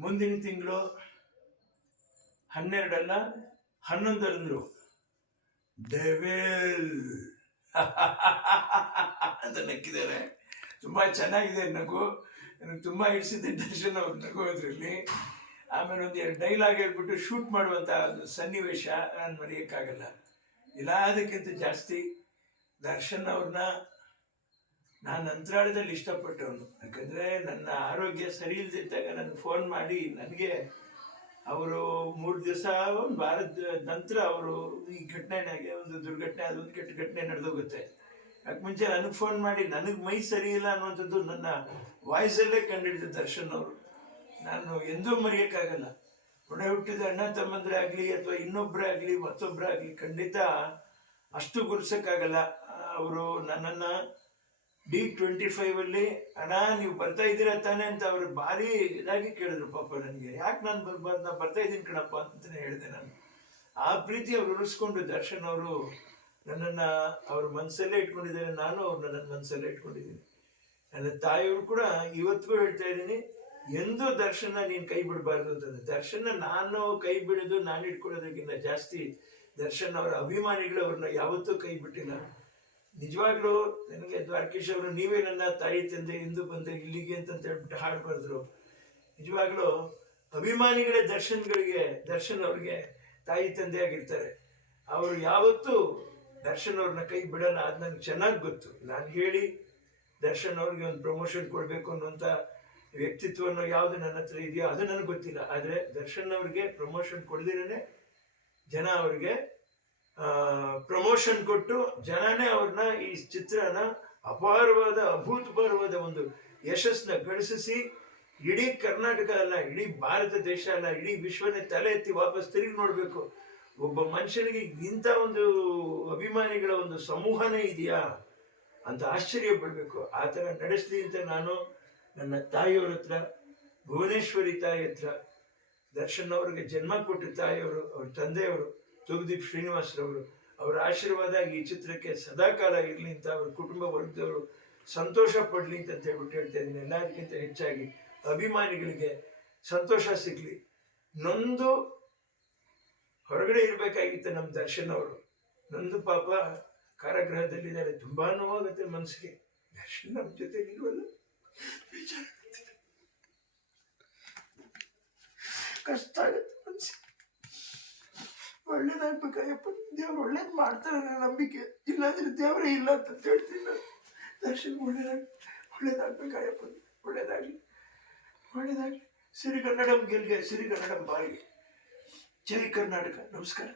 ಮುಂದಿನ ತಿಂಗಳು ಹನ್ನೆರಡಲ್ಲ ಹನ್ನೊಂದರಂದ್ರು. ಡೆವಿಲ್ ಅಂತ ನಕ್ಕಿದ್ದಾರೆ ತುಂಬ ಚೆನ್ನಾಗಿದೆ ನಗು. ನನಗೆ ತುಂಬ ಹಿಡಿಸಿದ್ದೆ ದರ್ಶನ್ ಅವ್ರ ನಗು ಆಮೇಲೆ ಒಂದು ಎರಡು ಡೈಲಾಗ್ ಹೇಳ್ಬಿಟ್ಟು ಶೂಟ್ ಮಾಡುವಂಥ ಒಂದು ಸನ್ನಿವೇಶ ನಾನು ಮರೆಯೋಕ್ಕಾಗಲ್ಲ. ಎಲ್ಲದಕ್ಕಿಂತ ಜಾಸ್ತಿ ದರ್ಶನ್ ಅವ್ರನ್ನ ನಾನು ಅಂತರಾಳದಲ್ಲಿ ಇಷ್ಟಪಟ್ಟವನು. ಯಾಕಂದರೆ ನನ್ನ ಆರೋಗ್ಯ ಸರಿ ಇಲ್ದಿದ್ದಾಗ ನಾನು ಫೋನ್ ಮಾಡಿ ನನಗೆ ಅವರು ಮೂರು ದಿವಸ ಒಂದು ವಾರದ ನಂತರ ಅವರು ಈ ಘಟನೆನಾಗೆ ಒಂದು ದುರ್ಘಟನೆ ಅದೊಂದು ಕೆಟ್ಟ ಘಟನೆ ನಡೆದೋಗುತ್ತೆ. ಯಾಕೆ ಮುಂಚೆ ನನಗೆ ಫೋನ್ ಮಾಡಿ ನನಗೆ ಮೈ ಸರಿ ಇಲ್ಲ ಅನ್ನುವಂಥದ್ದು ನನ್ನ ವಾಯ್ಸಲ್ಲೇ ಕಂಡುಹಿಡಿದ ದರ್ಶನ್ ಅವರು. ನಾನು ಎಂದೂ ಮರೆಯೋಕ್ಕಾಗಲ್ಲ. ಹೊಣೆ ಹುಟ್ಟಿದ ಅಣ್ಣ ತಮ್ಮಂದ್ರೆ ಆಗಲಿ ಅಥವಾ ಇನ್ನೊಬ್ಬರೇ ಆಗಲಿ ಮತ್ತೊಬ್ಬರೇ ಆಗಲಿ ಖಂಡಿತ ಅಷ್ಟು ಗುರ್ಸೋಕ್ಕಾಗಲ್ಲ. ಅವರು ನನ್ನನ್ನು ಡಿ ಟ್ವೆಂಟಿ ಫೈವಲ್ಲಿ ಅಣ್ಣ, ನೀವು ಬರ್ತಾ ಇದ್ದೀರಾ ತಾನೆ ಅಂತ ಅವರು ಭಾರಿ ಇದಾಗಿ ಕೇಳಿದ್ರು ಪಾಪ ನನಗೆ. ಯಾಕೆ ನಾನು ಬರ್ಬಾರ್ದು ನಾನು ಬರ್ತಾ ಇದ್ದೀನಿ ಕಣಪ್ಪ ಅಂತಲೇ ಹೇಳಿದೆ ನಾನು. ಆ ಪ್ರೀತಿ ಅವ್ರು ಉಳಿಸ್ಕೊಂಡು ದರ್ಶನ್ ಅವರು ನನ್ನನ್ನು ಅವ್ರ ಮನಸ್ಸಲ್ಲೇ ಇಟ್ಕೊಂಡಿದ್ದಾರೆ. ನಾನು ಅವ್ರನ್ನ ನನ್ನ ಮನಸ್ಸಲ್ಲೇ ಇಟ್ಕೊಂಡಿದ್ದೀನಿ. ನನ್ನ ತಾಯಿಯವರು ಕೂಡ ಇವತ್ತಿಗೂ ಹೇಳ್ತಾ ಇದ್ದೀನಿ, ಎಂದೂ ದರ್ಶನ ನೀನು ಕೈ ಬಿಡಬಾರ್ದು ಅಂತಂದ್ರೆ ದರ್ಶನ ನಾನು ಕೈ ಬಿಡೋದು, ನಾನು ಇಟ್ಕೊಳ್ಳೋದಕ್ಕಿಂತ ಜಾಸ್ತಿ ದರ್ಶನ್ ಅವರ ಅಭಿಮಾನಿಗಳು ಅವ್ರನ್ನ ಯಾವತ್ತೂ ಕೈ ಬಿಟ್ಟಿಲ್ಲ. ನಿಜವಾಗ್ಲೂ ನನಗೆ ದ್ವಾರಕೀಶ್ ಅವರು, ನೀವೇ ನನ್ನ ತಾಯಿ, ತಂದೆ, ಹಿಂದೂ ಬಂದೆ ಇಲ್ಲಿಗೆ ಅಂತ ಹೇಳ್ಬಿಟ್ಟು ಹಾಡು ಬರೆದ್ರು ನಿಜವಾಗ್ಲೂ ಅಭಿಮಾನಿಗಳೇ ದರ್ಶನ್ಗಳಿಗೆ, ದರ್ಶನ್ ಅವ್ರಿಗೆ ತಾಯಿ, ತಂದೆ ಆಗಿರ್ತಾರೆ. ಅವರು ಯಾವತ್ತೂ ದರ್ಶನ್ ಅವ್ರನ್ನ ಕೈ ಬಿಡಲ್ಲ, ಅದು ನನಗೆ ಚೆನ್ನಾಗಿ ಗೊತ್ತು. ನಾನು ಹೇಳಿ ದರ್ಶನ್ ಅವ್ರಿಗೆ ಒಂದು ಪ್ರಮೋಷನ್ ಕೊಡಬೇಕು ಅನ್ನುವಂಥ ವ್ಯಕ್ತಿತ್ವನೋ ಯಾವುದು ನನ್ನ ಹತ್ರ ಇದೆಯೋ ಅದು ನನಗೆ ಗೊತ್ತಿಲ್ಲ. ಆದರೆ ದರ್ಶನ್ ಅವ್ರಿಗೆ ಪ್ರಮೋಷನ್ ಕೊಡದಿರೇ ಜನ ಅವ್ರಿಗೆ ಪ್ರಮೋಷನ್ ಕೊಟ್ಟು ಜನನೇ ಅವ್ರನ್ನ ಈ ಚಿತ್ರನ ಅಪಾರವಾದ, ಅಭೂತಪೂರ್ವವಾದ ಒಂದು ಯಶಸ್ಸನ್ನ ಗಳಿಸಿ ಇಡೀ ಕರ್ನಾಟಕ ಅಲ್ಲ, ಇಡೀ ಭಾರತ ದೇಶ ಅಲ್ಲ, ಇಡೀ ವಿಶ್ವನೇ ತಲೆ ಎತ್ತಿ ವಾಪಸ್ ತಿರುಗಿ ನೋಡಬೇಕು. ಒಬ್ಬ ಮನುಷ್ಯನಿಗೆ ಇಂಥ ಒಂದು ಅಭಿಮಾನಿಗಳ ಒಂದು ಸಮೂಹನೇ ಇದೆಯಾ ಅಂತ ಆಶ್ಚರ್ಯ ಪಡಬೇಕು. ಆ ಥರ ನಡೆಸಲಿ ಅಂತ ನಾನು ನನ್ನ ತಾಯಿಯವ್ರ ಹತ್ರ, ಭುವನೇಶ್ವರಿ ತಾಯಿ ಹತ್ರ, ದರ್ಶನ್ ಅವ್ರಿಗೆ ಜನ್ಮ ಕೊಟ್ಟ ತಾಯಿಯವರು, ಅವ್ರ ತಂದೆಯವರು ತುಗದೀಪ್ ಶ್ರೀನಿವಾಸರವರು ಅವರ ಆಶೀರ್ವಾದ ಈ ಚಿತ್ರಕ್ಕೆ ಸದಾಕಾಲ ಇರಲಿ ಅಂತ ಅವ್ರ ಕುಟುಂಬ ವರ್ಗದವರು ಸಂತೋಷ ಪಡಲಿ ಅಂತ ಹೇಳ್ಬಿಟ್ಟು ಹೇಳ್ತಾ ಇದ್ದೀನಿ. ಎಲ್ಲದಕ್ಕಿಂತ ಹೆಚ್ಚಾಗಿ ಅಭಿಮಾನಿಗಳಿಗೆ ಸಂತೋಷ ಸಿಗಲಿ. ನೊಂದು ಹೊರಗಡೆ ಇರಬೇಕಾಗಿತ್ತು ನಮ್ಮ ದರ್ಶನ್ ಅವರು. ನೊಂದು ಪಾಪ ಕಾರಾಗೃಹದಲ್ಲಿದ್ದಾರೆ. ತುಂಬಾ ನೋವಾಗುತ್ತೆ ಮನಸ್ಸಿಗೆ. ದರ್ಶನ್ ನಮ್ಮ ಜೊತೆ ಆಗ್ತಿದೆ. ಕಷ್ಟ ಆಗುತ್ತೆ. ಒಳ್ಳೇದಾಗ್ಬೇಕಾಯಪ್ಪ ದೇವ್ರು ಒಳ್ಳೇದು ಮಾಡ್ತಾರೆ ಅನ್ನೋ ನಂಬಿಕೆ. ಇಲ್ಲಾಂದ್ರೆ ದೇವರೇ ಇಲ್ಲ ಅಂತ ಹೇಳ್ತೀನಿ ನಾನು. ದರ್ಶನ ಒಳ್ಳೇದಾಗ ಒಳ್ಳೇದಾಗಬೇಕಾಯಪ್ಪ ಒಳ್ಳೇದಾಗಲಿ. ಒಳ್ಳೇದಾಗಲಿ. ಸಿರಿ ಕನ್ನಡಂ ಗೆಲ್ಗೆ, ಸಿರಿ ಕನ್ನಡಂ ಬಾಳ್ಗೆ. ಜೈ ಕರ್ನಾಟಕ. ನಮಸ್ಕಾರ.